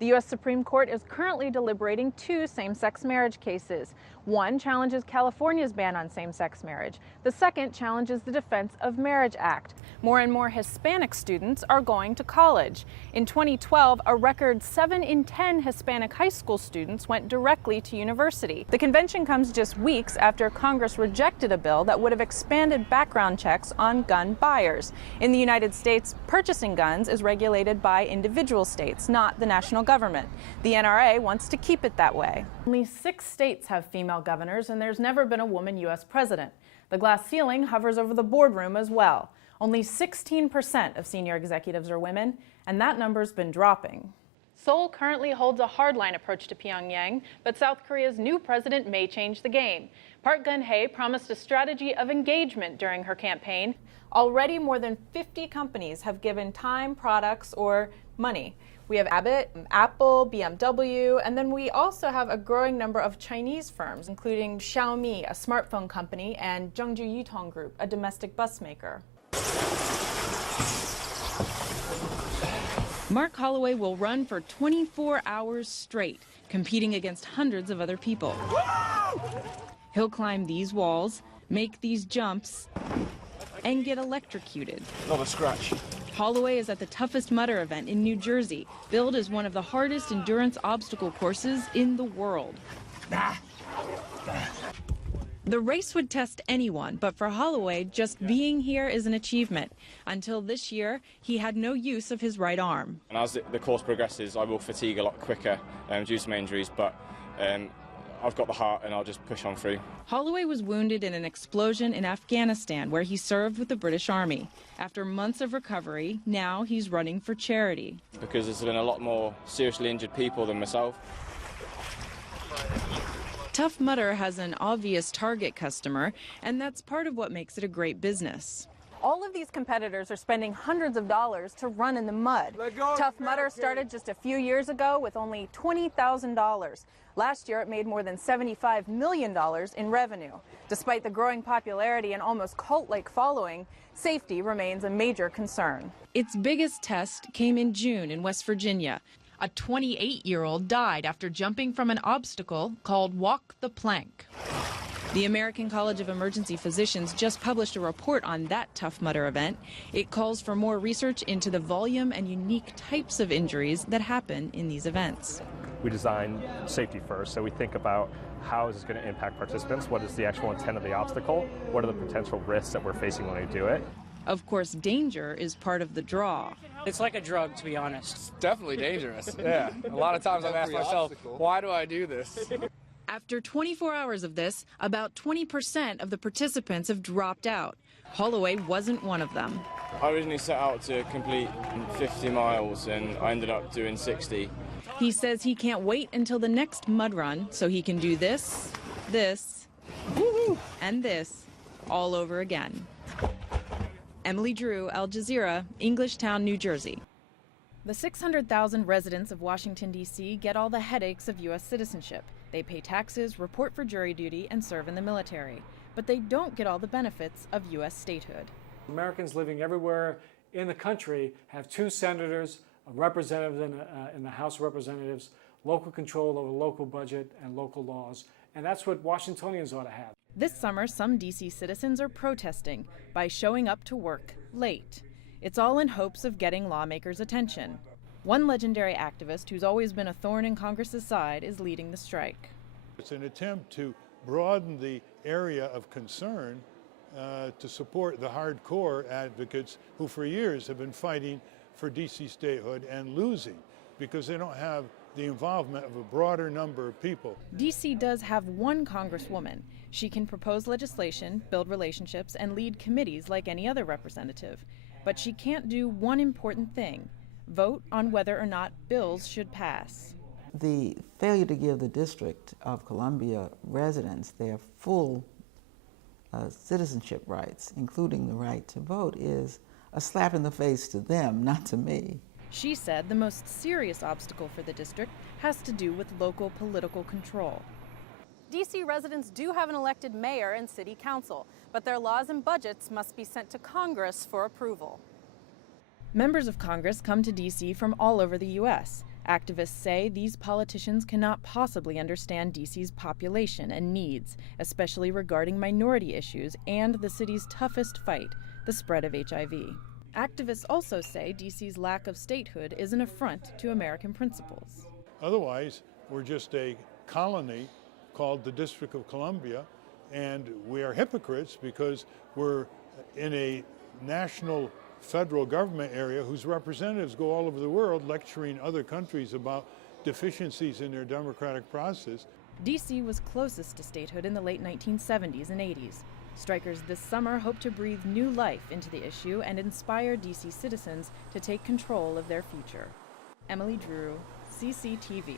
The U.S. Supreme Court is currently deliberating two same-sex marriage cases. One challenges California's ban on same-sex marriage. The second challenges the Defense of Marriage Act. More and more Hispanic students are going to college. In 2012, a record 7 in 10 Hispanic high school students went directly to university. The convention comes just weeks after Congress rejected a bill that would have expanded background checks on gun buyers. In the United States, purchasing guns is regulated by individual states, not the national government. The NRA wants to keep it that way. Only 6 states have female governors, and there's never been a woman U.S. president. The glass ceiling hovers over the boardroom as well. Only 16% of senior executives are women, and that number's been dropping. Seoul currently holds a hardline approach to Pyongyang, but South Korea's new president may change the game. Park Geun-hye promised a strategy of engagement during her campaign. Already more than 50 companies have given time, products, or money. We have Abbott, Apple, BMW, and then we also have a growing number of Chinese firms, including Xiaomi, a smartphone company, and Zhengzhou Yutong Group, a domestic bus maker. Mark Holloway will run for 24 hours straight, competing against hundreds of other people. He'll climb these walls, make these jumps, and get electrocuted. Not a scratch. Holloway is at the toughest Mudder event in New Jersey, billed as one of the hardest endurance obstacle courses in the world. The race would test anyone, but for Holloway, just being here is an achievement. Until this year, he had no use of his right arm. And as the course progresses, I will fatigue a lot quicker due to my injuries, but I've got the heart and I'll just push on through. Holloway was wounded in an explosion in Afghanistan, where he served with the British Army. After months of recovery, now he's running for charity. Because there's been a lot more seriously injured people than myself. Tough Mudder has an obvious target customer, and that's part of what makes it a great business. All of these competitors are spending hundreds of dollars to run in the mud. Tough Mudder started just a few years ago with only $20,000. Last year, it made more than $75 million in revenue. Despite the growing popularity and almost cult-like following, safety remains a major concern. Its biggest test came in June in West Virginia. A 28-year-old died after jumping from an obstacle called Walk the Plank. The American College of Emergency Physicians just published a report on that Tough Mudder event. It calls for more research into the volume and unique types of injuries that happen in these events. We design safety first, so we think about how is this going to impact participants, what is the actual intent of the obstacle, what are the potential risks that we're facing when we do it. Of course, danger is part of the draw. It's like a drug, to be honest. It's definitely dangerous, yeah. A lot of times I've asked myself, why do I do this? After 24 hours of this, about 20% of the participants have dropped out. Holloway wasn't one of them. I originally set out to complete 50 miles and I ended up doing 60. He says he can't wait until the next mud run so he can do this, this, and this all over again. Emily Drew, Al Jazeera, Englishtown, New Jersey. The 600,000 residents of Washington, D.C. get all the headaches of U.S. citizenship. They pay taxes, report for jury duty, and serve in the military. But they don't get all the benefits of U.S. statehood. Americans living everywhere in the country have 2 senators, a representative in the House of Representatives, local control over local budget and local laws, and that's what Washingtonians ought to have. This summer, some D.C. citizens are protesting by showing up to work late. It's all in hopes of getting lawmakers' attention. One legendary activist who's always been a thorn in Congress's side is leading the strike. It's an attempt to broaden the area of concern to support the hardcore advocates who for years have been fighting for D.C. statehood and losing because they don't have the involvement of a broader number of people. D.C. does have one congresswoman. She can propose legislation, build relationships, and lead committees like any other representative. But she can't do one important thing: vote on whether or not bills should pass. The failure to give the District of Columbia residents their full citizenship rights, including the right to vote, is a slap in the face to them, not to me. She said the most serious obstacle for the district has to do with local political control. D.C. residents do have an elected mayor and city council, but their laws and budgets must be sent to Congress for approval. Members of Congress come to D.C. from all over the U.S. Activists say these politicians cannot possibly understand DC's population and needs, especially regarding minority issues and the city's toughest fight, the spread of HIV. Activists also say DC's lack of statehood is an affront to American principles. Otherwise, we're just a colony called the District of Columbia, and we are hypocrites because we're in a national federal government area whose representatives go all over the world lecturing other countries about deficiencies in their democratic process. DC was closest to statehood in the late 1970s and 80s. Strikers this summer hope to breathe new life into the issue and inspire DC citizens to take control of their future. Emily Drew, CCTV.